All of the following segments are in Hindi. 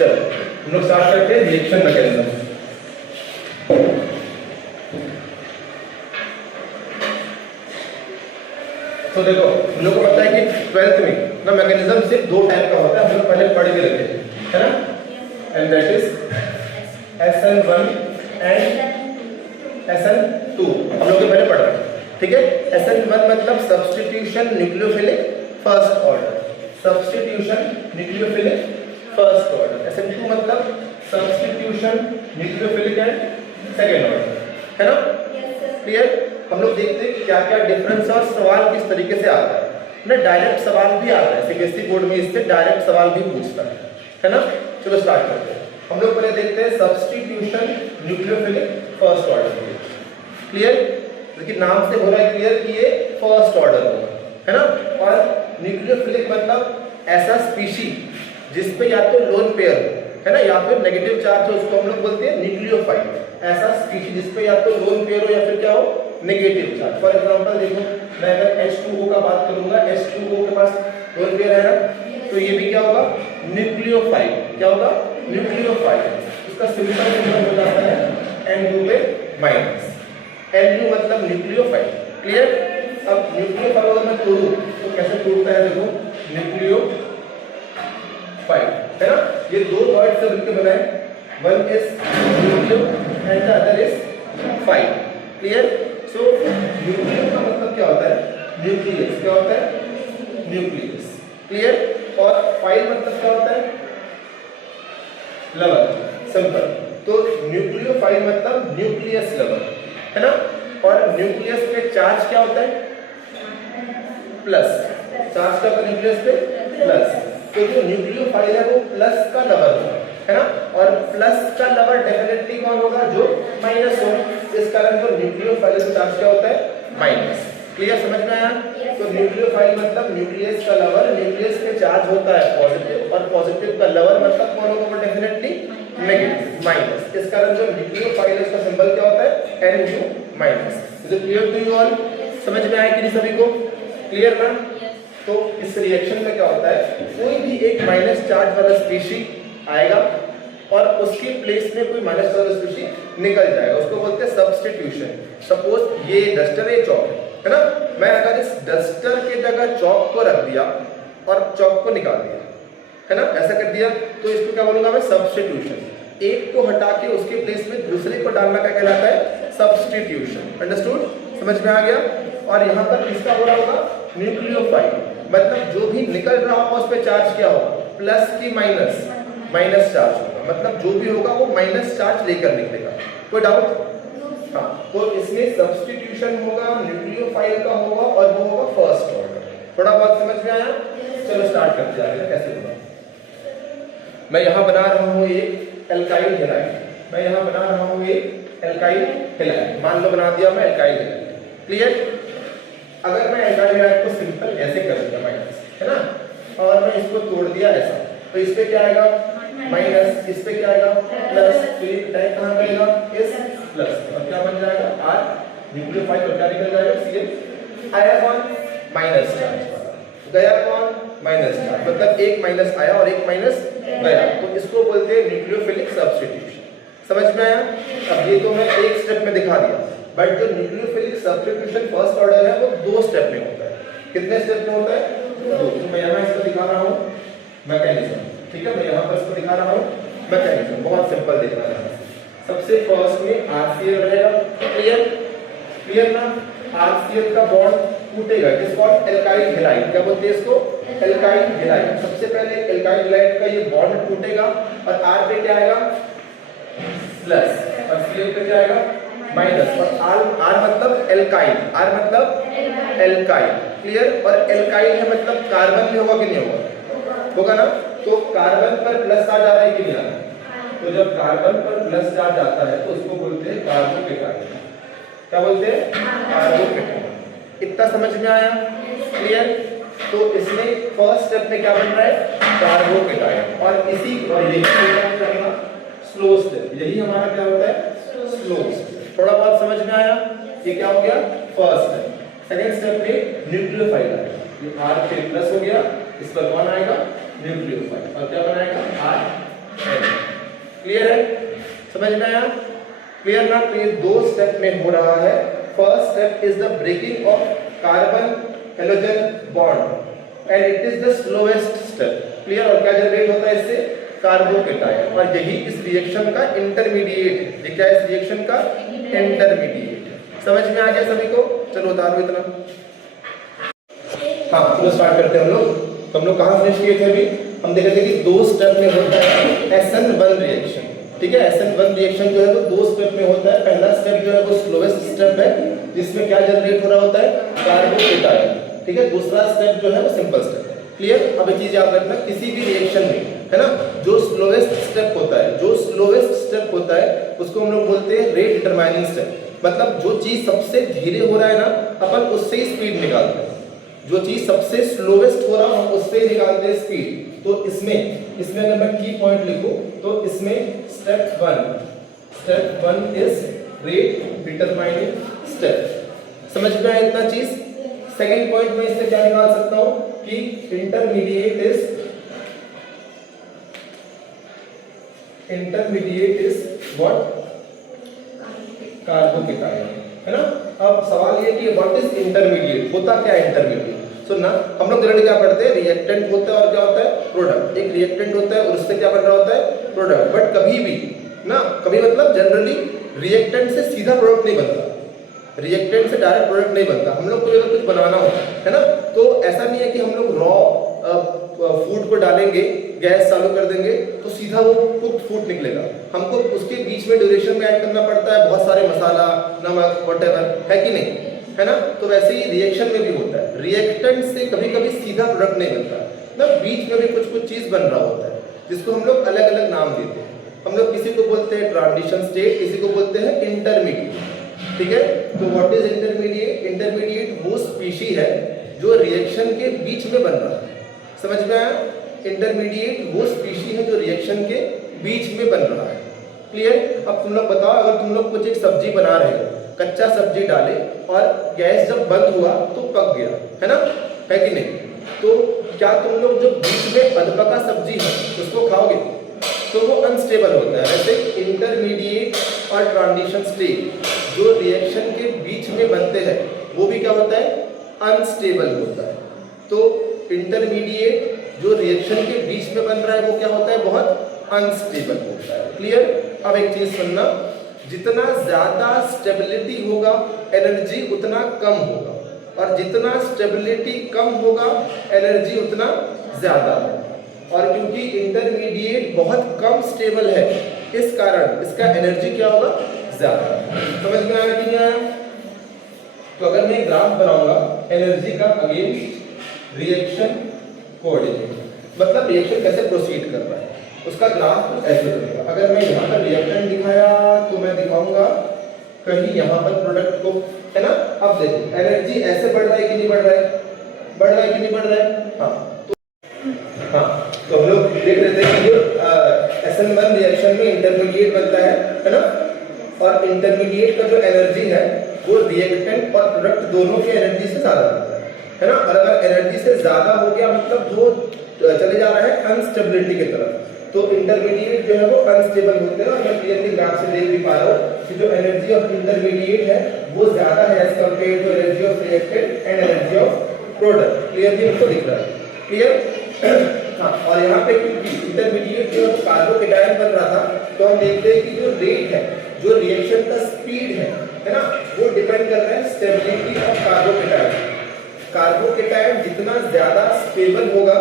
चलो हम लोग स्टार्ट करते हैं रिएक्शन मैकेनिज्म। तो देखो हम लोग को पता है कि 12th में ना मैकेनिज्म सिर्फ दो टाइप का होता है, हम लोग पहले पढ़ के रखे है ना, and that is SN1 and SN2 हम लोग पहले पढ़ रहे हैं, ठीक है। SN1 मतलब substitution nucleophilic first order, substitution nucleophilic first order. SN2 मतलब substitution nucleophilic and second order, है ना, क्लियर। हम लोग देखते हैं क्या क्या डिफरेंस और सवाल किस तरीके से आता है ना, डायरेक्ट सवाल भी आता है, सीबीएसई बोर्ड में इससे डायरेक्ट सवाल भी पूछता है ना। चलो स्टार्ट करते हैं। हम लोग पहले देखते हैं substitution nucleophilic first order, clear. देखिए नाम से हो रहा है क्लियर कि ये फर्स्ट ऑर्डर होगा, है ना। और न्यूक्लियोफिलिक मतलब ऐसा स्पीशीज जिसपे या तो लोन पेयर हो, है ना, या फिर नेगेटिव चार्ज हो, उसको हम लोग बोलते हैं न्यूक्लियोफाइल। ऐसा स्पीशीज जिसपे या तो लोन पेयर हो या फिर क्या हो, नेगेटिव चार्ज। फॉर एग्जांपल देखो मैं अगर H2O का बात करूंगा, H2O के पास लोन पेयर है ना, तो ये भी क्या होगा, न्यूक्लियोफाइल। क्या होगा, न्यूक्लियोफाइल। इसका सिंपल हो जाता है N2 पे माइनस, N2 मतलब न्यूक्लियोफाइल, क्लियर। अब न्यूक्लियोफाइल अगर मैं तोड़ूं तो कैसे टूटता है, देखो न्यूक्लियोफाइल, है ना। ये दो वर्ड से मिलकर बना है, one is nucleo and the other is file, clear. So nucleo का मतलब क्या होता है, न्यूक्लियस। क्या होता है, न्यूक्लियस, क्लियर। और फाइल मतलब क्या होता है, लवर, सिंपल। तो न्यूक्लियोफाइल मतलब न्यूक्लियस लवर, है ना। और न्यूक्लियस पे चार्ज क्या होता है, प्लस। चार्ज का न्यूक्लियस पे प्लस, तो जो न्यूक्लियोफाइल है वो प्लस का लवर होगा, है ना। और प्लस का लवर डेफिनेटली कौन होगा, जो माइनस हो। इस कारण जो न्यूक्लियोफाइल का चार्ज क्या होता है, माइनस, क्लियर, समझ में आया। तो न्यूक्लियोफाइल मतलब न्यूक्लियस का लवर, न्यूक्लियस पे चार्ज होता है पॉजिटिव, और पॉजिटिव का लवर मतलब कौन होगा, डेफिनेटली नेगेटिव, माइनस। इस कारण जो न्यूक्लियोफाइल है उसका सिंबल क्या होता है, Nu minus. Is it clear to you all, समझ में आया कि नहीं सभी को, क्लियर ना। तो इस रिएक्शन में क्या होता है, कोई भी एक माइनस चार्ज वाला स्पीशीज आएगा और उसके प्लेस में कोई माइनस चार्ज स्पीशीज निकल जाएगा, उसको बोलते हैं सब्स्टिट्यूशन। सपोज ये डस्टर है, चौक है ना, मैं अगर इस डस्टर के जगह चौक को रख दिया और चौक को निकाल दिया, है ना, ऐसा कर दिया, तो इसको क्या बोलूंगा मैं, सब्स्टिट्यूशन। एक को हटा के उसके प्लेस में दूसरे को डालना क्या कहलाता है, सब्स्टिट्यूशन। अंडरस्टूड, समझ में आ गया। और यहाँ पर किसका हो रहा होगा, न्यूक्लियोफाइल, मतलब जो भी निकल रहा होगा उस पर चार्ज क्या होगा, प्लस की माइनस, माइनस चार्ज होगा, मतलब जो भी होगा वो माइनस चार्ज लेकर निकलेगा। कोई डाउट, हाँ। तो इसमें सब्स्टिट्यूशन होगा, न्यूक्लियोफाइल का होगा, और वो होगा फर्स्ट ऑर्डर। थोड़ा बहुत समझ में आया। चलो स्टार्ट करते हैं, कैसे होगा। मैं यहाँ बना रहा हूँ एक एल्काइल हैलाइड, मैं यहाँ बना रहा हूँ एक एल्काइल हैलाइड, मान लो बना दिया मैं एल्काइल हैलाइड, क्लियर। अगर मैं एल्काइल हैलाइड को सिंपल ऐसे कर दिया माइनस, है ना, और मैं इसको तोड़ दिया ऐसा, तो इस पे क्या आएगा, माइनस, इस पे क्या आएगा, प्लस। फिर टाइप कहाँ करेगा, इस प्लस, और क्या बन जाएगा, आर न्यूक्लियोफाइल, और क्या निकल जाएगा, CH। आया कौन, माइनस चार्ज, गया कौन, माइनस चार्ज, मतलब एक माइनस आया और एक माइनस गया, तो इसको बोलते हैं न्यूक्लियोफिलिक सब्स्टिट्यूशन। समझ में आया। अब ये तो मैं एक स्टेप में दिखा दिया, बट जो न्यूक्लियोफिलिक सब्स्टिट्यूशन फर्स्ट ऑर्डर है वो दो स्टेप में होता है। कितने स्टेप में होता है, दो। तो मैं यहाँ इसको दिखा रहा हूँ मैकेनिज्म, ठीक है, मैं यहाँ पर इसको दिखा रहा हूँ मैकेनिज्म, बहुत सिंपल देखना है। सबसे फर्स्ट में RCl रहेगा, क्लियर, क्लियर ना। RCl का बॉन्ड टूटेगा, इट्स कॉल्ड एल्काइल हैलाइड। क्या बोलते हैं इसको, एल्काइल हैलाइड। सबसे पहले एल्काइल हैलाइड का ये बॉन्ड टूटेगा और R पे क्या आएगा, प्लस, और Cl पे क्या आएगा, माइनस। और R मतलब एल्काइल, R मतलब एल्काइल, क्लियर। और एल्काइल है मतलब कार्बन में होगा कि नहीं होगा, होगा ना। तो कार्बन पर प्लस चार्ज आ रहा है कि नहीं आ रहा है, तो जब कार्बन पर प्लस चार्ज आता है तो उसको बोलते हैं कार्बोकेटायन। क्या बोलते हैं, कार्बोकेटायन। इतना समझ में आया, क्लियर। तो इसमें फर्स्ट स्टेप में क्या बन रहा है, कार्बोकेटायन, और इसी स्लो स्टेप, यही हमारा क्या होता है, स्लो स्टेप। थोड़ा बहुत समझ में आया, ये क्या हो गया, फर्स्ट स्टेप। सेकंड स्टेप में न्यूक्लियोफाइल आएगा, ये R पे प्लस हो गया, इस पर कौन आएगा, न्यूक्लियोफाइल, और क्या बनाएगा, R समझ में आया? क्लियर ना? तो ये 2 स्टेप में हो रहा है। First step is the breaking of carbon halogen bond and it is the slowest step. Clear? और क्या जनरेट होता है इससे? कार्बोकेटायन। और यही इस रिएक्शन का इंटरमीडिएट है। ये क्या है इस रिएक्शन का? इंटरमीडिएट। समझ में आ गया सभी को? चलो उतारो इतना। हाँ, चलो स्टार्ट करते हैं हम लोग। तो हम लोग कहाँ फिनिश किए थे अभी? हम देखे थे कि 2 स्टेप में होता है SN1 रिएक्शन। ठीक है? SN1 रिएक्शन जो है वो 2 स्टेप में होता है। पहला स्टेप जो है वो स्लोएस्ट स्टेप है, जिसमें क्या जनरेट हो रहा होता है? कार्बोकेटायन। ठीक है? दूसरा स्टेप जो है वो सिंपल स्टेप है। क्लियर? अब ये चीज याद रखना, किसी भी रिएक्शन में, है ना, जो स्लोएस्ट स्टेप होता है, जो स्लोएस्ट स्टेप होता है उसको हम लोग बोलते हैं रेट डिटरमाइनिंग स्टेप। मतलब जो चीज सबसे धीरे हो रहा है ना, अपन उससे ही स्पीड निकालते हैं। जो चीज सबसे स्लोएस्ट हो रहा है हम उससे ही निकालते हैं स्पीड। तो इसमें अगर मैं की पॉइंट लिखूं तो इसमें step 1 is rate determining step. समझ में आया इतना चीज? सेकंड पॉइंट में इससे क्या निकाल सकता हूं कि इंटरमीडिएट इज व्हाट? कार्बोकेटायन, है ना? अब सवाल ये कि व्हाट इज इंटरमीडिएट? होता क्या है इंटरमीडिएट? सुनना, हम लोग जनरली क्या पढ़ते हैं? रिएक्टेंट होता है और क्या होता है? प्रोडक्ट। एक रिएक्टेंट होता है और उससे क्या बन रहा होता है? प्रोडक्ट। बट कभी भी ना, कभी मतलब जनरली रिएक्टेंट से सीधा प्रोडक्ट नहीं बनता, रिएक्टेंट से डायरेक्ट प्रोडक्ट नहीं बनता। हम लोग को अगर कुछ बनाना हो, है ना, तो ऐसा नहीं है कि हम लोग रॉ फूड को डालेंगे, गैस चालू कर देंगे तो सीधा वो कुक्ड फूड निकलेगा। हमको उसके बीच में ड्यूरेशन में ऐड करना पड़ता है बहुत सारे मसाला, नमक, व्हाटएवर, है कि नहीं? है ना? तो वैसे ही रिएक्शन में भी होता है। रिएक्टेंट से कभी कभी सीधा प्रोडक्ट नहीं बनता ना, बीच में भी कुछ चीज बन रहा होता है, जिसको हम लोग अलग अलग नाम देते हैं। हम लोग किसी को बोलते हैं ट्रांजिशन स्टेट, किसी को बोलते हैं इंटरमीडिएट। ठीक है? तो व्हाट इज इंटरमीडिएट? इंटरमीडिएट वो स्पीशी है जो रिएक्शन के बीच में बन रहा है। समझ में आया? इंटरमीडिएट वो स्पीशी है जो रिएक्शन के बीच में बन रहा है। क्लियर? अब तुम लोग बताओ, अगर तुम लोग कुछ एक सब्जी बना रहे हो, कच्चा सब्जी डाले और गैस जब बंद हुआ तो पक गया, है ना? है कि नहीं? तो क्या तुम लोग जो बीच में अधपका सब्जी है उसको खाओगे? तो वो अनस्टेबल होता है। वैसे इंटरमीडिएट और ट्रांजिशन स्टेट जो रिएक्शन के बीच में बनते हैं वो भी क्या होता है? अनस्टेबल होता है। तो इंटरमीडिएट जो रिएक्शन के बीच में बन रहा है वो क्या होता है? बहुत अनस्टेबल होता है। क्लियर? अब एक चीज सुनना, जितना ज्यादा स्टेबिलिटी होगा एनर्जी उतना कम होगा, और जितना स्टेबिलिटी कम होगा एनर्जी उतना ज्यादा होगा। और क्योंकि इंटरमीडिएट बहुत कम स्टेबल है, इस कारण इसका एनर्जी क्या होगा? ज्यादा। समझ में आया कि नहीं आया? तो अगर मैं ग्राफ बनाऊंगा एनर्जी का अगेंस्ट रिएक्शन कोऑर्डिनेट, मतलब रिएक्शन कैसे प्रोसीड कर रहा है, उसका ग्राफ ऐसे बनेगा। अगर मैं यहाँ पर रिएक्टेंट दिखाया तो मैं दिखाऊंगा कहीं यहाँ पर प्रोडक्ट को, है ना? अब देखो एनर्जी ऐसे बढ़ रहा है कि नहीं बढ़ रहा है? बढ़ रहा है कि नहीं बढ़ रहा है? हाँ, तो हम लोग देख रहे थे कि जो SN1 रिएक्शन में इंटरमीडिएट बनता है ना? और इंटरमीडिएट का जो एनर्जी है वो रिएक्टेंट और प्रोडक्ट दोनों के एनर्जी से ज्यादा होता है ना? और अगर एनर्जी से ज्यादा हो गया मतलब वो चले जा रहा है अनस्टेबिलिटी की तरफ, तो इंटरमीडिएट जो है वो अनस्टेबल होते हैं। और मैं क्लियरली ग्राफ से देख भी पा रहा हूँ कि जो एनर्जी ऑफ इंटरमीडिएट है वो ज्यादा है as compare to energy of reactant and energy of product. Clearly उसको दिख रहा है? क्लियर? हाँ, और यहाँ पे क्योंकि इंटरमीडिएट जो कार्बोकेटायन बन रहा था, तो हम देखते हैं कि जो रेट है, जो रिएक्शन का स्पीड है ना, वो डिपेंड कर रहा है स्टेबिलिटी ऑफ कार्बोकेटायन। कार्बोकेटायन जितना ज्यादा स्टेबल होगा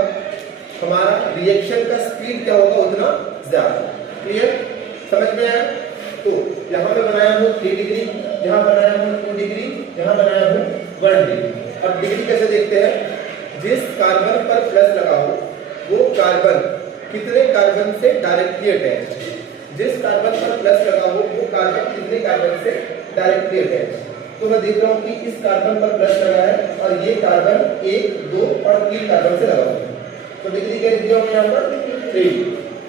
हमारा रिएक्शन का स्पीड क्या होगा उतना ज्यादा। क्लियर? समझ में आया? तो यहाँ पे बनाया हूँ 3 डिग्री, यहाँ बनाया हूँ 2 डिग्री, यहाँ बनाया हूँ 1 डिग्री। अब डिग्री कैसे देखते हैं? जिस कार्बन पर प्लस लगा हो वो कार्बन कितने कार्बन से डायरेक्टली अटैच है। जिस कार्बन पर प्लस लगा हो वो कार्बन कितने कार्बन से डायरेक्टली अटैच है। तो मैं देख रहा हूँ कि इस कार्बन पर प्लस लगा है और ये कार्बन 1, 2 और 3 कार्बन से लगा हुआ है, तो डिग्री क्या दिया हमने यहाँ पर 3।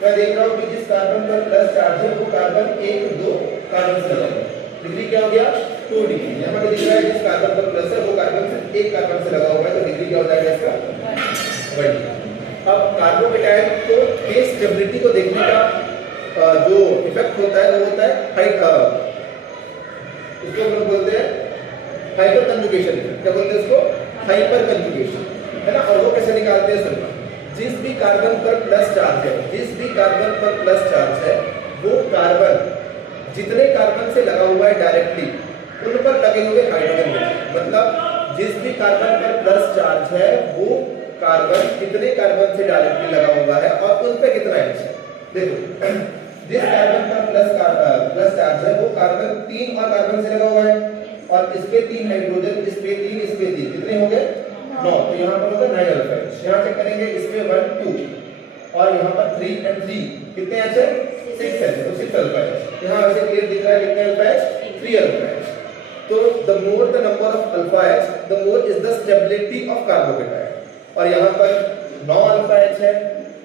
मैं देख रहा हूँ कि जिस कार्बन पर प्लस चार्ज है वो कार्बन 1, 2 कार्बन से लगा हुआ है, डिग्री क्या हो गया? 2 डिग्री। यहाँ पर दिख रहा है जिस कार्बन पर प्लस है वो कार्बन सिर्फ 1 कार्बन से लगा हुआ है, तो डिग्री क्या हो जाएगा इसका? 1। अब कार्बोकेटायन को के स्टेबिलिटी को देखने का जो इफेक्ट होता है वो होता है इसको हम लोग बोलते हैं हाइपर कंजुगेशन इफेक्ट। क्या बोलते हैं इसको? हाइपर कंजुगेशन, है ना। और वो कैसे निकालते हैं सुनना। जिस भी कार्बन पर प्लस चार्ज है, जिस भी कार्बन पर प्लस चार्ज है, वो कार्बन जितने कार्बन से लगा हुआ है डायरेक्टली उन पर लगे हुए हाइड्रोजन में, मतलब जिस भी कार्बन पर प्लस चार्ज है वो कार्बन कितने कार्बन से डायरेक्टली लगा हुआ है और उन पे कितना एच है। देखो जिस कार्बन पर प्लस चार्ज है वो कार्बन 3 और कार्बन से लगा हुआ है और इस पे 3 हाइड्रोजन, इस पे 3, इस पे 3, कितने हो गए 9। तो यहाँ पर होगा 9 अल्फा एच। यहाँ चेक करेंगे इस पे 1 2 और यहाँ पर 3 and 3 कितने एच है 6 एच, तो 6 अल्फा एच। यहाँ वैसे क्लियर दिख रहा है कितने अल्फा एच 3 अल्फा एच। तो the more the number of alpha H, the more is the stability of carbocation। और यहाँ पर 9 अल्फा H है,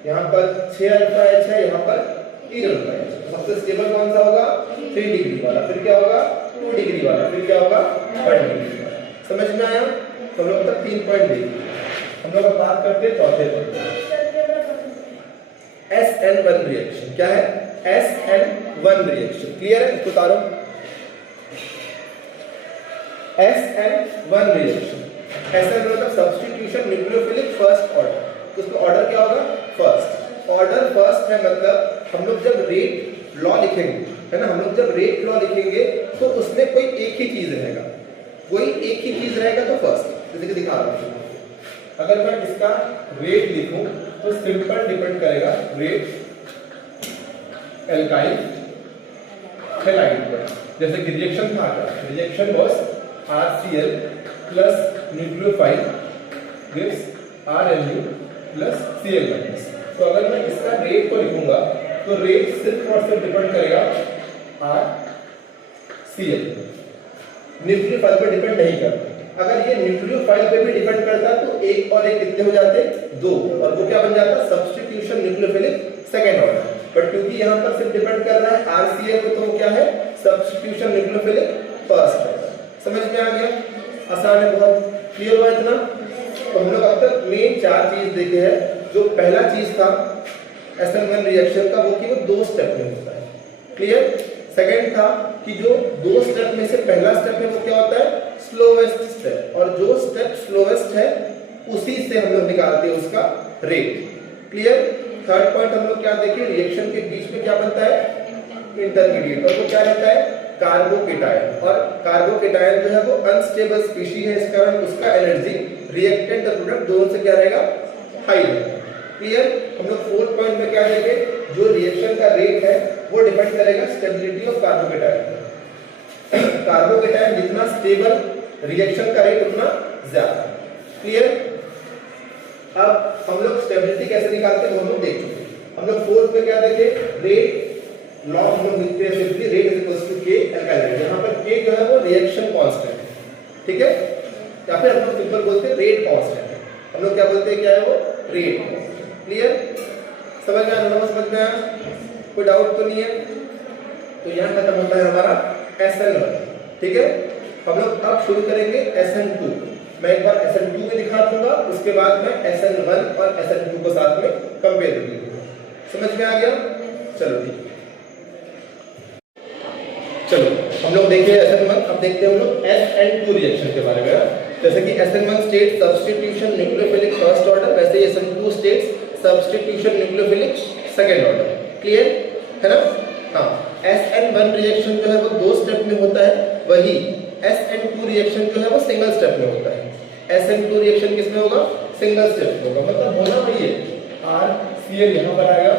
यहाँ पर 6 अल्फा H है, यहाँ पर 3 अल्फा H। तो सबसे स्टेबल कौन सा होगा? 3 डिग्री वाला। फिर क्या होगा? 2 डिग्री वाला। फिर क्या होगा? 1 डिग्री वाला। समझ में आया? तो हम लोग तक 3 पॉइंट देखेंगे। हम लोग अब बात करते हैं चौथे पॉइंट, SN1 रिएक्शन। क्या है? SN1 reaction. क्लियर है? इसको उतारो। SN1 रिएक्शन, SN मतलब सब्स्टिट्यूशन न्यूक्लियोफिलिक फर्स्ट ऑर्डर। तो उसका ऑर्डर क्या होगा? फर्स्ट। ऑर्डर फर्स्ट है मतलब हम लोग जब रेट लॉ लिखेंगे, है ना, हम लोग जब रेट लॉ लिखेंगे तो उसमें कोई एक ही चीज रहेगा, कोई एक ही चीज रहेगा तो फर्स्ट। जैसे कि दिखा रहा हूँ, अगर मैं इसका रेट लिखूं तो सिंपल डिपेंड करेगा रेट एल्काइल हैलाइड पर। जैसे कि रिएक्शन था, reaction was RCl plus nucleophile gives RNU plus Cl minus। तो अगर मैं इसका रेट को लिखूंगा तो रेट सिर्फ और सिर्फ डिपेंड करेगा RCl, न्यूक्लियोफाइल पर डिपेंड नहीं करता। अगर ये न्यूक्लियोफाइल पे भी डिपेंड करता तो एक और एक कितने हो जाते? 2, और वो क्या बन जाता? Substitution nucleophilic second order. But क्योंकि यहाँ पर सिर्फ डिपेंड कर रहा है RCl को, तो क्या है? Substitution nucleophilic first order. समझ में आ गया? आसान है बहुत। क्लियर हुआ इतना? तो हम लोग अब तक मेन 4 चीज देखे हैं। जो पहला चीज था SN1 रिएक्शन का, वो कि वो 2 स्टेप में होता है। क्लियर? सेकंड था कि जो 2 स्टेप में से पहला स्टेप है वो क्या होता है? Slowest step. और जो स्टेप स्लोवेस्ट है उसी से हम लोग निकालते हैं उसका रेट। क्लियर? थर्ड पॉइंट हम लोग क्या देखे? रिएक्शन के बीच में क्या बनता है? इंटरमीडिएट। और वो क्या रहता है? कार्बोकेटायन। और कार्बोकेटायन जो है वो अनस्टेबल स्पीशी है, इस कारण उसका एनर्जी रिएक्टेंट और प्रोडक्ट दोनों से क्या रहेगा? हाई रहेगा। क्लियर? हम लोग फोर्थ पॉइंट में क्या देखे? जो रिएक्शन का रेट है वो डिपेंड करेगा स्टेबिलिटी ऑफ कार्बोकेटायन पर। कार्बोकेटायन जितना स्टेबल, रिएक्शन का रेट उतना ज्यादा। क्लियर? अब हम लोग स्टेबिलिटी कैसे निकालते हैं वो हम लोग देख चुके। हम लोग फोर्थ में क्या देखे? रेट लॉ हम लोग लिखते हैं simply rate is equal to K alkyl. यहाँ पर K जो है वो रिएक्शन कांस्टेंट है, ठीक है, या फिर हम लोग सिंपल बोलते हैं रेट कांस्टेंट है। हम लोग क्या बोलते हैं? क्या है वो? Rate constant. क्लियर? समझ में आया? समझ में आया? कोई डाउट तो नहीं है? तो यहाँ खत्म होता है हमारा SN1। ठीक है, हम लोग अब शुरू करेंगे SN2। मैं एक बार SN2 में दिखा दूंगा, उसके बाद मैं SN1 और SN2 को साथ में कंपेयर करूंगा। समझ में आ गया? चलो ठीक है, चलो हम लोग देखिए SN1। अब देखते हैं हम लोग SN2 रिएक्शन के बारे में। जैसे कि SN1 state substitution nucleophilic first order, वैसे ही SN2 state substitution nucleophilic second order. Clear है ना? हाँ, SN1 रिएक्शन जो है वो 2 स्टेप में होता है, वही SN2 रिएक्शन जो है वो सिंगल स्टेप में होता है। SN2 रिएक्शन किस में होगा? सिंगल स्टेप में होगा। मतलब होना वही है, RCl यहाँ पर आएगा,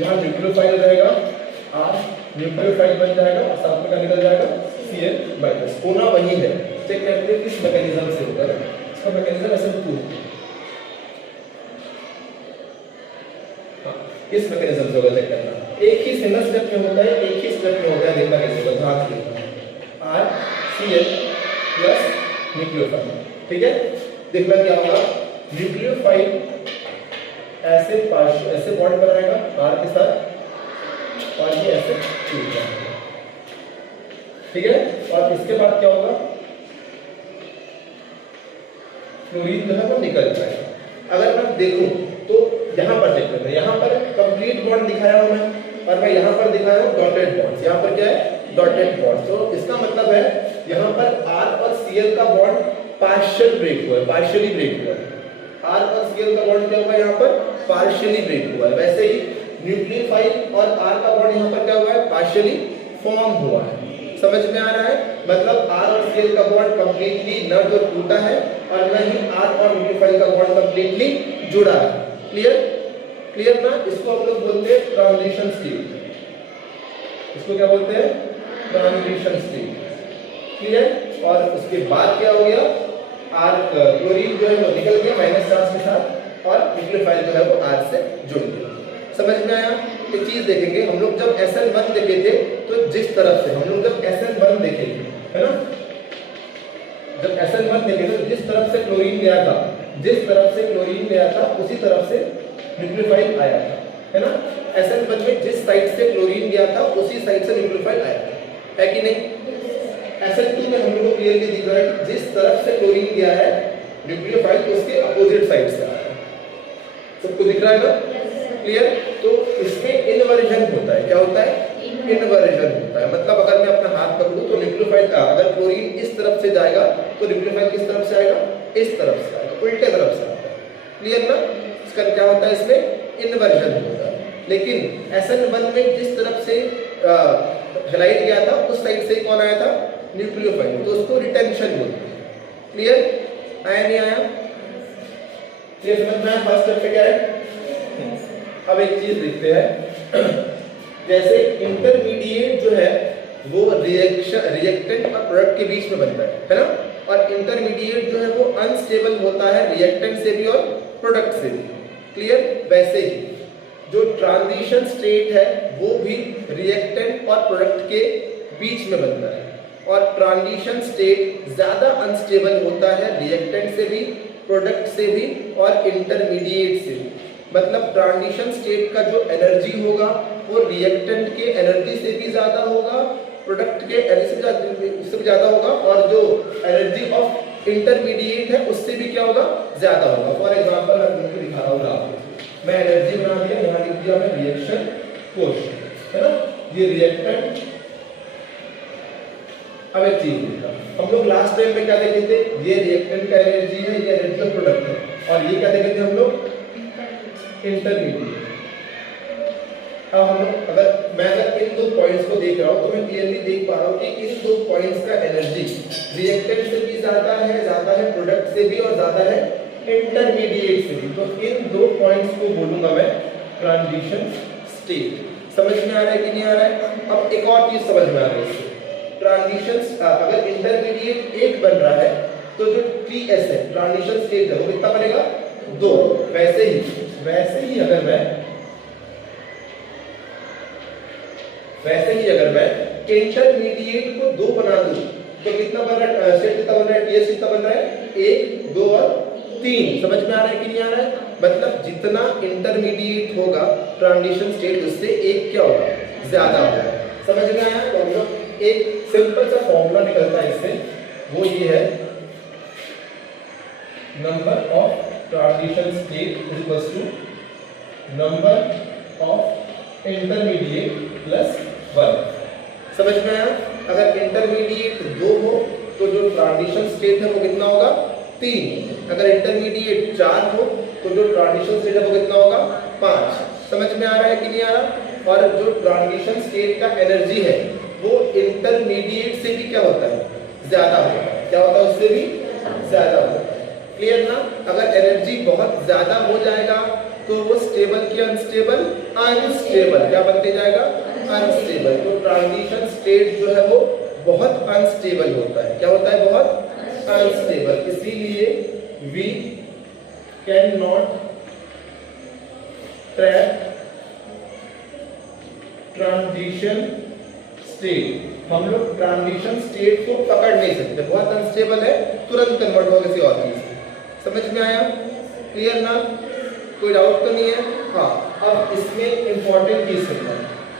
यहाँ न्यूक्लियोफाइल रहेगा, R न्यूक्लियोफाइल बन जाएगा और साथ में क्या निकल जाएगा? Cl minus. होना वही है। चेक करते हैं किस मैकेनिज्म से होता है। इसका मैकेनिज्म SN2, हाँ, किस मैकेनिज्म से होगा चेक करना। एक ही सिंगल स्टेप में होता है, एक ही स्टेप में होता है। देखना कैसे होगा, ध्यान से देखना। RCl प्लस न्यूक्लियोफाइल, ठीक है। देखना क्या होगा? न्यूक्लियोफाइल ऐसे बॉन्ड बनाएगा R के साथ और ये ऐसे टूट जाएगा, ठीक है। और इसके बाद क्या होगा? क्लोरीन जो है वो निकल जाएगा। अगर मैं देखूं तो यहाँ पर चेक करना, यहाँ पर कंप्लीट बॉन्ड दिखाया हूं मैं, और मैं यहाँ पर दिखा रहा हूँ डॉटेड बॉन्ड्स। यहाँ पर क्या है? Dotted bond. तो इसका मतलब है यहाँ पर R और Cl का बॉन्ड पार्शियल ब्रेक हुआ है, पार्शियली ब्रेक हुआ है। R और Cl का बॉन्ड क्या हुआ है? यहाँ पर पार्शियली ब्रेक हुआ है। वैसे ही न्यूक्लियोफाइल और R का बॉन्ड यहाँ पर क्या हुआ है? पार्शियली फॉर्म हुआ है। समझ में आ रहा है? मतलब R और Cl का बॉन्ड कंप्लीटली न तो टूटा है और न ही R और न्यूक्लियोफाइल का बॉन्ड कंप्लीटली जुड़ा है। क्लियर? क्लियर ना? इसको हम लोग बोलते हैं ट्रांजिशन स्टेट। इसको क्या बोलते हैं? Transition state. क्लियर? और उसके बाद क्या हो गया? R क्लोरीन जो है वो निकल गया माइनस चार्ज के साथ और न्यूक्लियोफाइल जो है वो R से जुड़ गया। समझ में आया? एक चीज देखेंगे हम लोग, जब SN1 देखे थे तो जिस तरफ से हम लोग जब SN1 देखे थे, है ना, जब SN1 देखे थे तो जिस तरफ से क्लोरीन गया था, जिस तरफ से क्लोरीन गया था उसी तरफ से न्यूक्लियोफाइल आया था, है ना। SN1 में जिस साइड से क्लोरीन गया था उसी साइड से न्यूक्लियोफाइल आया था, है कि नहीं? SN2 में हम लोग को क्लियरली दिख रहा है कि जिस तरफ से क्लोरीन गया है न्यूक्लियोफाइल उसके अपोजिट साइड से आया है। सबको दिख रहा है ना? क्लियर? तो इसमें इन्वर्जन होता है। क्या होता है? इन्वर्जन होता है। मतलब अगर मैं अपना हाथ पकड़ूं तो न्यूक्लियोफाइल का अगर क्लोरीन इस तरफ से जाएगा तो न्यूक्लियोफाइल किस तरफ से आएगा? इस तरफ से आएगा, उल्टे तरफ से आएगा। क्लियर ना? इसका क्या होता है? इसमें इन्वर्जन होता है। लेकिन SN1 में जिस तरफ से हेलाइड गया था उस साइड से कौन आया था? न्यूक्लियोफाइल, तो उसको रिटेंशन बोलते हैं। क्लियर? आया नहीं आया? ये समझ में आया? फर्स्ट स्टेप पे क्या है? अब एक चीज देखते हैं, जैसे इंटरमीडिएट जो है वो रिएक्टेंट और प्रोडक्ट के बीच में बनता है ना, और इंटरमीडिएट जो है वो अनस्टेबल होता है रिएक्टेंट से भी और प्रोडक्ट से भी। क्लियर? वैसे ही जो ट्रांजिशन स्टेट है वो भी रिएक्टेंट और प्रोडक्ट के बीच में बनता है, और ट्रांजिशन स्टेट ज्यादा अनस्टेबल होता है रिएक्टेंट से भी, प्रोडक्ट से भी और इंटरमीडिएट से भी। मतलब ट्रांजिशन स्टेट का जो एनर्जी होगा वो रिएक्टेंट के एनर्जी से भी ज्यादा होगा, प्रोडक्ट के एनर्जी से भी ज्यादा होगा, और जो एनर्जी ऑफ इंटरमीडिएट है उससे भी क्या होगा? ज्यादा होगा। फॉर एग्जांपल मैं तुमको दिखा रहा हूँ आपको, मैं एनर्जी बना दिया, यहाँ लिख दिया मैं रिएक्शन कोएफिशिएंट, है ना, ये रिएक्टेंट। अब एक चीज देखा, हम लोग लास्ट टाइम में क्या देखे थे? ये रिएक्टेंट का एनर्जी है, ये एनर्जी ऑफ प्रोडक्ट है, और ये क्या देखे थे हम लोग? इंटरमीडिएट। अब हम लोग मैं अगर इन दो पॉइंट्स को देख रहा हूं तो मैं क्लियरली देख पा रहा हूं कि इन दो पॉइंट्स का एनर्जी रिएक्टेंट से भी ज्यादा है प्रोडक्ट से भी, और ज्यादा है इंटरमीडिएट से भी। तो इन दो पॉइंट्स को बोलूंगा मैं ट्रांजिशन स्टेट। समझ में आ रहा है कि नहीं आ रहा है? अब एक और चीज समझ में आ रही है, ट्रांजिशन अगर इंटरमीडिएट एक बन रहा है तो जो TS है ट्रांजिशन स्टेट है वो कितना बनेगा? 2। वैसे ही अगर मैं इंटरमीडिएट को 2 बना दूं तो कितना बन रहा है? स्टेट कितना बन रहा है? TS कितना बन रहा है? 1, 2 और 3। समझ में आ रहा है कि नहीं आ रहा है? मतलब जितना इंटरमीडिएट होगा ट्रांजिशन स्टेट उससे एक क्या होगा? ज्यादा होगा। समझ में आया? तो हम लोग एक सिंपल सा फॉर्मूला निकलता है इससे, वो ये है, number of transition state is equals to number of intermediate plus 1। समझ में आया? अगर इंटरमीडिएट 2 हो तो जो ट्रांजिशन स्टेट है वो कितना होगा? 3। अगर इंटरमीडिएट 4 हो तो जो ट्रांजिशन स्टेट है वो कितना होगा? 5। समझ में आ रहा है कि नहीं आ रहा? और जो ट्रांजिशन स्टेट का एनर्जी है वो इंटरमीडिएट से भी क्या होता है? ज्यादा होता है। क्या होता है? उससे भी ज्यादा होता है। क्लियर ना? अगर एनर्जी बहुत ज्यादा हो जाएगा तो वो स्टेबल की अनस्टेबल? अनस्टेबल। क्या बनते जाएगा? अनस्टेबल। तो ट्रांजिशन स्टेट जो है वो बहुत अनस्टेबल होता है। क्या होता है? बहुत अनस्टेबल। इसीलिए we can not track transition state. हम लोग ट्रांजिशन स्टेट को पकड़ नहीं सकते, बहुत अनस्टेबल है, तुरंत कन्वर्ट होगा किसी और चीज। समझ में आया? क्लियर ना? कोई डाउट तो नहीं है? हाँ। अब इसमें इंपॉर्टेंट चीज सुनना,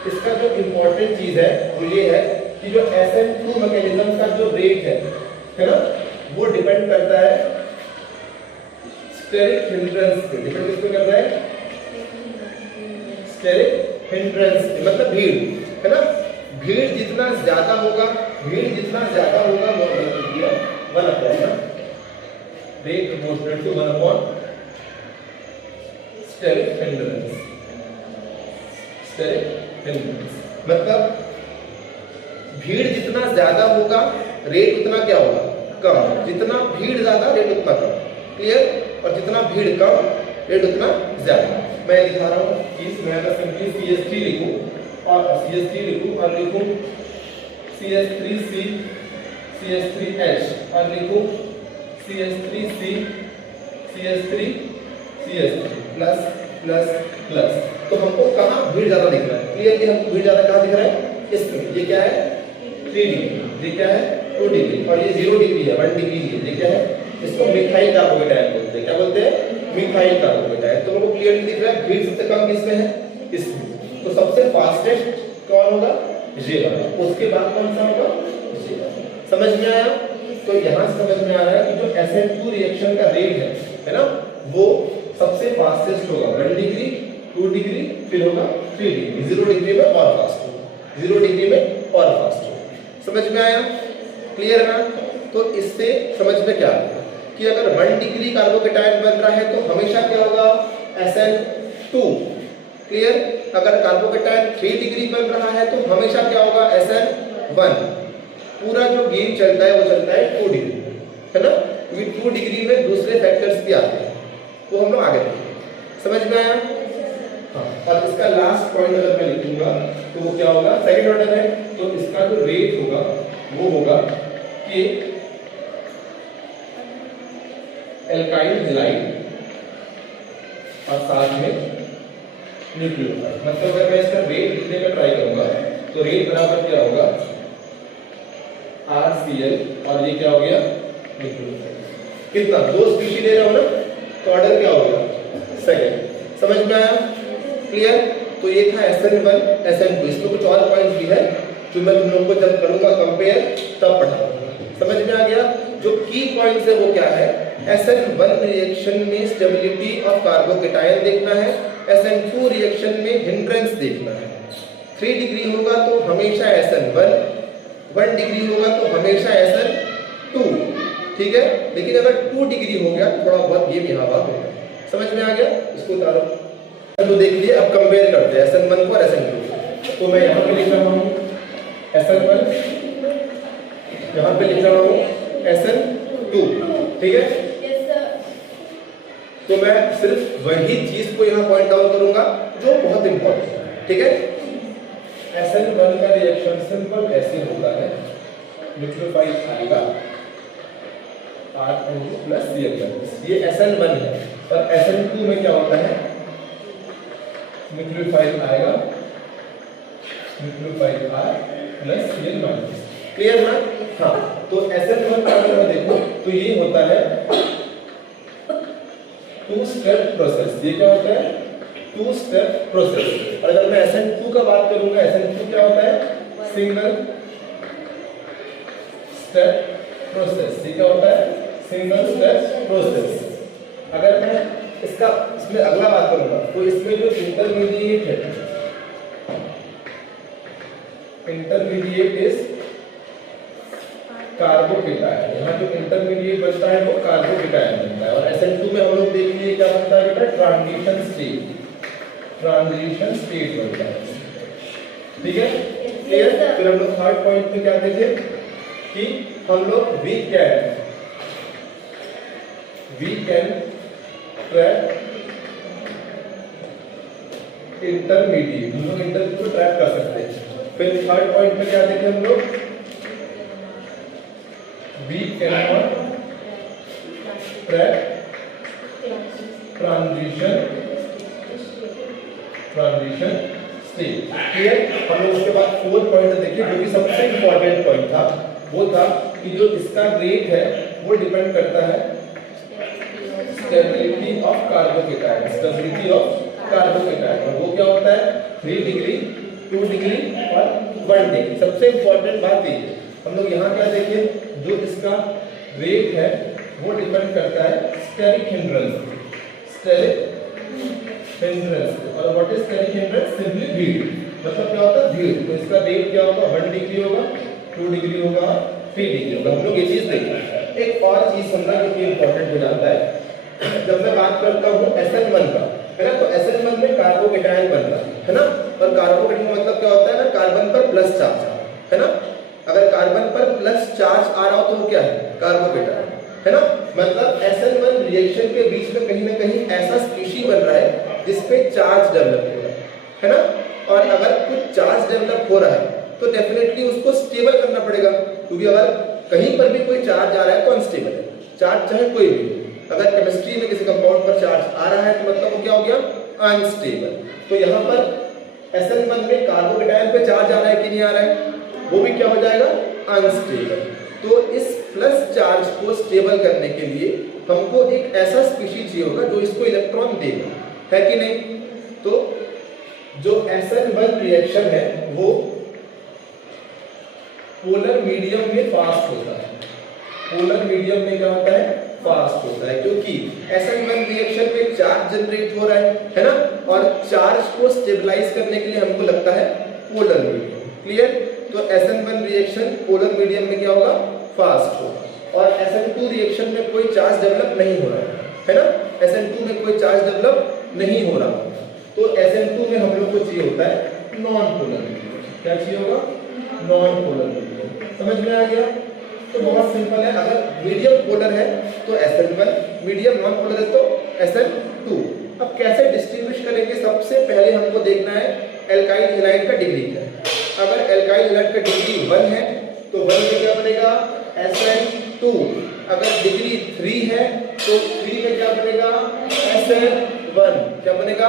इसका जो इंपॉर्टेंट चीज है वो ये है कि जो SN2 मैकेनिज्म का जो रेट है ना, वो डिपेंड करता है स्टेरिक हिंड्रेंस पे। डिपेंड किस पे करता है? स्टेरिक हिंड्रेंस मतलब भीड़, है ना। भीड़ जितना ज्यादा होगा वो one upon rate proportional to 1 upon steric hindrance. मतलब भीड़ जितना ज्यादा होगा रेट उतना क्या होगा, कम। जितना भीड़ ज्यादा रेट उतना कम, क्लियर। और जितना भीड़ कम रेट उतना ज्यादा। मैं दिखा रहा हूँ कि मैं अगर सिंपली CH3 लिखूं और लिखूं CH3C CH3H और लिखूं CH3C CH3 plus plus plus, तो हमको कहाँ भीड़ ज्यादा दिख रहा है, क्लियर कि हमको भीड़ ज्यादा कहाँ दिख रहा है, इसमें। ये क्या है 3 डिग्री, ये क्या है 2 डिग्री और ये 0 डिग्री है 1 डिग्री है। ये क्या है, इसको मिथाइल कार्बोकेटायन बोलते हैं। क्या बोलते हैं, मिथाइल कार्बोकेटायन। तो हमको क्लियरली दिख रहा है भीड़ सबसे कम किसमें है, इसमें। तो सबसे फास्टेस्ट कौन होगा, ये वाला। उसके बाद कौन सा होगा, ये वाला। समझ में आया। तो यहाँ समझ में आ रहा है कि जो SN2 रिएक्शन का रेट है ना, वो सबसे फास्टेस्ट होगा 1 डिग्री 2 डिग्री, फिर होगा 3 डिग्री, 0 डिग्री में और फास्ट होगा, 0 डिग्री में और फास्ट होगा। समझ में आया, क्लियर ना। तो इससे समझ में क्या आया कि अगर 1 डिग्री कार्बोकेटायन बन रहा है तो हमेशा क्या होगा, SN2, क्लियर। अगर कार्बोकेटायन 3 डिग्री बन रहा है तो हमेशा क्या होगा, SN1। पूरा जो गेम चलता है वो चलता है 2 डिग्री, है ना। 2 डिग्री में दूसरे फैक्टर्स भी आते हैं, तो हम लोग आगे देखेंगे। समझ में आया। हाँ, और इसका लास्ट पॉइंट अगर मैं लिखूंगा तो वो क्या होगा, सेकंड ऑर्डर है, तो इसका जो रेट होगा वो होगा कि एल्काइल हैलाइड और साथ में न्यूक्लियोफाइल। मतलब अगर मैं इसका रेट लिखने का ट्राई करूंगा तो रेट बराबर क्या होगा, RCl और ये क्या हो गया, न्यूक्लियोफाइल। कितना, 2 स्पीशीज ले रहा हूं ना, तो ऑर्डर क्या होगा, सेकंड। समझ में आया, क्लियर। तो ये था SN1 SN2। इसमें कुछ और पॉइंट्स भी है जो मैं तुम लोगों को जब करूंगा कंपेयर तब पढ़ाऊंगा। समझ में आ गया। जो की पॉइंट्स है वो क्या है, SN1 रिएक्शन में स्टेबिलिटी ऑफ कार्बोकेटायन देखना है, SN2 रिएक्शन में हिंड्रेंस देखना है। 3 डिग्री होगा तो हमेशा SN1, 1 डिग्री होगा तो हमेशा SN2, ठीक है। लेकिन अगर 2 डिग्री हो गया थोड़ा बहुत ये यहाँ बात होगा। समझ में आ गया, इसको उतारो। तो देख लिए, अब कंपेयर करते हैं SN1 को और SN2। तो मैं यहाँ पे लिख रहा हूँ SN1, यहाँ पे लिख रहा हूँ SN2, ठीक है। तो मैं सिर्फ वही चीज को यहाँ पॉइंट आउट करूंगा जो बहुत इंपॉर्टेंट है, ठीक है। SN1 का रिएक्शन सिंपल ऐसे होता है, न्यूक्लियोफाइल आएगा R2 प्लस Cl+, ये SN1 है। और SN2 में क्या होता है, न्यूक्लियोफाइल आएगा, nucleophile R plus Cl-। Clear ना। हाँ, तो SN1 का अगर मैं देखूं तो ये होता है 2 स्टेप प्रोसेस। ये क्या होता है, 2 स्टेप प्रोसेस। और अगर मैं SN2 का बात करूंगा, SN2 क्या होता है, सिंगल स्टेप प्रोसेस। ये क्या होता है, सिंगल स्टेप प्रोसेस। अगर मैं इसमें अगला बात करूंगा तो इसमें जो इंटरमीडिएट है, इंटरमीडिएट इज कार्बोकेटायन। यहाँ जो इंटरमीडिएट बनता है वो कार्बोकेटायन बनता है। और SN2 में हम लोग देख लिए क्या बनता है बेटा, ट्रांजिशन स्टेट, ट्रांजिशन स्टेट बनता है, ठीक है, क्लियर। फिर हम लोग थर्ड पॉइंट में क्या देखे कि हम लोग वी कैन ट्रैक इंटरमीडिएट, हम लोग इंटरमीडिएट को ट्रैक कर सकते हैं। फिर थर्ड पॉइंट में क्या देखे हम लोग, we can not track transition state, clear. हम लोग उसके बाद फोर्थ पॉइंट देखे जो कि सबसे इंपॉर्टेंट पॉइंट था, वो था कि जो इसका रेट है वो डिपेंड करता है stability of carbocation, stability of carbocation. और वो क्या होता है, 3 डिग्री 2 डिग्री और 1 डिग्री। सबसे इंपॉर्टेंट बात ये हम लोग यहाँ क्या देखें, जो इसका रेट है वो डिपेंड करता है स्टेरिक हिंड्रेंस, स्टेरिक हिंड्रेंस को, और what is carrying hindrance? Simply भीड़। मतलब क्या होता है? भीड़। तो इसका रेट क्या होगा? 1 डिग्री होगा, 2 डिग्री होगा, 3 डिग्री होगा। हम लोग ये चीज देखेंगे। एक और चीज समझना जो कि इंपॉर्टेंट हो जाता है, जब मैं बात करता हूँ SN1 का, है ना, तो SN1 में कार्बोकेटायन बन रहा है ना, और कार्बोकेटायन का मतलब क्या होता है? अगर कार्बन पर प्लस चार्ज है ना, अगर कार्बन पर प्लस चार्ज आ रहा हो तो वो क्या है? कार्बोकेटायन, है ना। मतलब SN1 रिएक्शन के बीच में कहीं ना कहीं ऐसा स्पीशी बन रहा है जिसपे चार्ज डेवलप हो रहा है ना, और अगर कुछ चार्ज डेवलप हो रहा है तो डेफिनेटली उसको स्टेबल करना पड़ेगा, क्योंकि अगर कहीं पर भी कोई चार्ज आ रहा है तो अनस्टेबल है, चार्ज चाहे कोई भी। अगर केमिस्ट्री में किसी कंपाउंड पर चार्ज आ रहा है तो मतलब वो क्या हो गया? अनस्टेबल। तो यहाँ पर SN1 में कार्बोकेटायन पे चार्ज आ रहा है कि नहीं आ रहा है? वो भी क्या हो जाएगा? अनस्टेबल। तो इस प्लस चार्ज को स्टेबल करने के लिए हमको एक ऐसा स्पीशीज चाहिए होगा जो इसको इलेक्ट्रॉन देगा, है कि नहीं? तो जो SN1 रिएक्शन है वो पोलर मीडियम में फास्ट होता है। पोलर मीडियम में क्या होता है? फास्ट होता है, क्योंकि SN1 रिएक्शन में चार्ज जनरेट हो रहा है ना, और चार्ज को स्टेबलाइज करने के लिए हमको लगता है पोलर मीडियम। क्लियर? तो SN1 रिएक्शन पोलर मीडियम में क्या होगा? फास्ट होगा। और SN2 रिएक्शन में कोई चार्ज डेवलप नहीं हो रहा है ना, SN2 में कोई चार्ज डेवलप नहीं हो रहा, तो SN2 में हम लोग को चाहिए होता है नॉन पोलर मीडियम। क्या चाहिए होगा? Non polar medium. समझ में आ गया? तो बहुत सिंपल है, अगर मीडियम पोलर है तो SN1, मीडियम नॉन पोलर है तो SN2। अब कैसे डिस्टिंग्विश करेंगे? सबसे पहले हमको देखना है एल्काइल हैलाइड का डिग्री क्या है। अगर एल्काइल हैलाइड का डिग्री 1 है तो 1 में क्या बनेगा? SN2। अगर डिग्री 3 है तो 3 में क्या बनेगा? SN1। क्या बनेगा?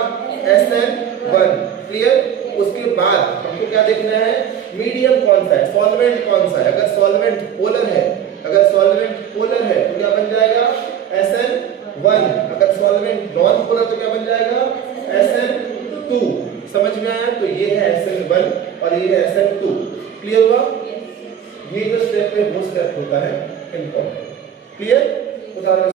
SN1। क्लियर? उसके बाद हमको क्या देखना है? मीडियम कौन सा है, सॉल्वेंट कौन सा है। अगर सॉल्वेंट पोलर है, अगर सॉल्वेंट पोलर है तो क्या बन जाएगा? SN1। अगर सॉल्वेंट नॉन पोलर तो क्या बन जाएगा? SN2। समझ में आया? तो ये है SN1 और ये है SN2। क्लियर हुआ? ये जो स्टेप है वो स्टेप होता है इम्पोर्टेंट। क्लियर? उदाहरण